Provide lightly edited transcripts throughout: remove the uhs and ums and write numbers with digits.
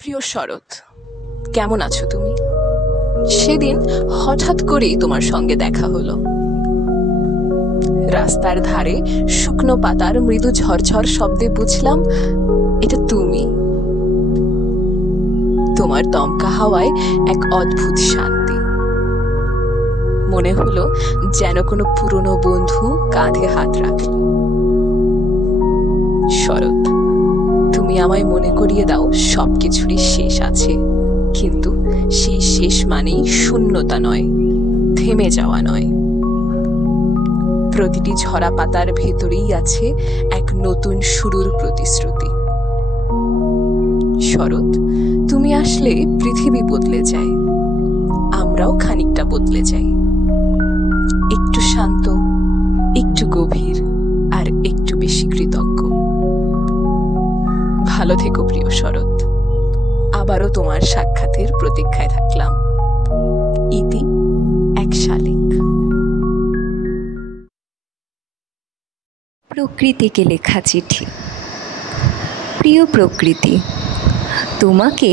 প্রিয় শরৎ, কেমন আছো তুমি? সেদিন হঠাৎ করেই তোমার সঙ্গে দেখা হলো। রাস্তার ধারে শুকনো পাতার মৃদু ঝরঝর শব্দে বুঝলাম এটা তুমি। তোমার দমকা হাওয়ায় এক অদ্ভুত শান্তি। মনে হলো যেন কোনো পুরনো বন্ধু কাঁধে হাত রাখল। শরৎ, তুমি আমায় মনে করিয়ে দাও সবকিছুরই শেষ আছে, কিন্তু সেই শেষ মানেই শূন্যতা নয়, থেমে যাওয়া নয়। প্রতিটি ঝরা পাতার ভেতরেই আছে এক নতুন শুরুর প্রতিশ্রুতি। শরৎ, তুমি আসলে পৃথিবী বদলে যায়, আমরাও খানিকটা বদলে যাই। একটু শান্ত, একটু গভীর, আর একটু বেশি কৃতজ্ঞ। ভালো থেকো প্রিয় শরৎ। আবারও তোমার সাক্ষাতের প্রতীক্ষায় থাকলাম। ইতি, এক শালিক। প্রকৃতিকে লেখা চিঠি। প্রিয় প্রকৃতি, তোমাকে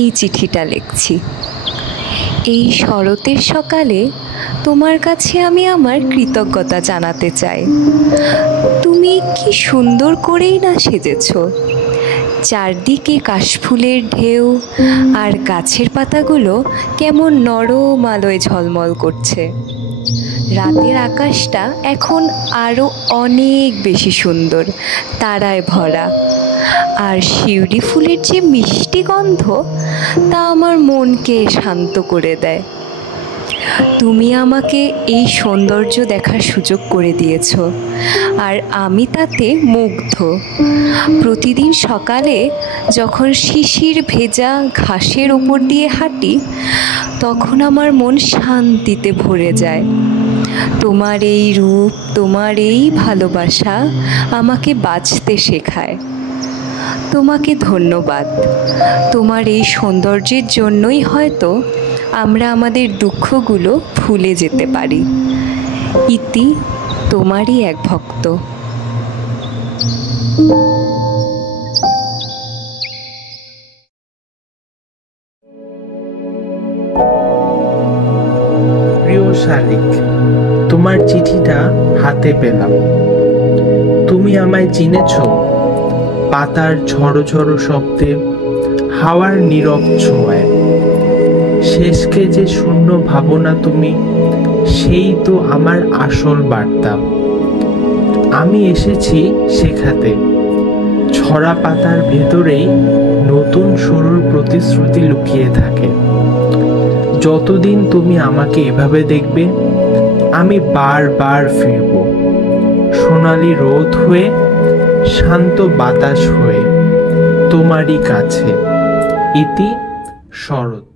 এই চিঠিটা লিখছি। এই শরতের সকালে তোমার কাছে আমি আমার কৃতজ্ঞতা জানাতে চাই। তুমি কি সুন্দর করেই না সেজেছ। চারদিকে কাশফুলের ঢেউ, আর গাছের পাতাগুলো কেমন নরম আলোয় ঝলমল করছে। রাতের আকাশটা এখন আরও অনেক বেশি সুন্দর, তারায় ভরা। আর শিউলি ফুলের যে মিষ্টি গন্ধ, তা আমার মনকে শান্ত করে দেয়। তুমি আমাকে এই সৌন্দর্য দেখার সুযোগ করে দিয়েছ, আর আমি তাতে মুগ্ধ। প্রতিদিন সকালে যখন শিশির ভেজা ঘাসের ওপর দিয়ে হাঁটি, তখন আমার মন শান্তিতে ভরে যায়। তোমার এই রূপ, তোমার এই ভালোবাসা আমাকে বাঁচতে শেখায়। তোমাকে ধন্যবাদ। তোমার এই সৌন্দর্যের জন্যই হয়তো আমরা আমাদের দুঃখগুলো ভুলে যেতে পারি। ইতি, তোমারই এক ভক্ত। প্রিয় শালিক, তোমার চিঠিটা হাতে পেলাম। তুমি আমায় চিনেছ? পাতার ঝড়ো ঝড়ো শব্দে, হাওয়ার নীরব ছোঁয়ায়। শেষকে যে শূন্য ভাবনা তুমি, সেই তো আমার আসল বার্তা। আমি এসেছি শেখাতে, ঝরা পাতার ভেতরেই নতুন শুরুর প্রতিশ্রুতি লুকিয়ে থাকে। যতদিন তুমি আমাকে এভাবে দেখবে, আমি বারবার ফিরব, সোনালি রোদ হয়ে, শান্ত বাতাস হয়ে, তোমারই কাছে। ইতি, শরৎ।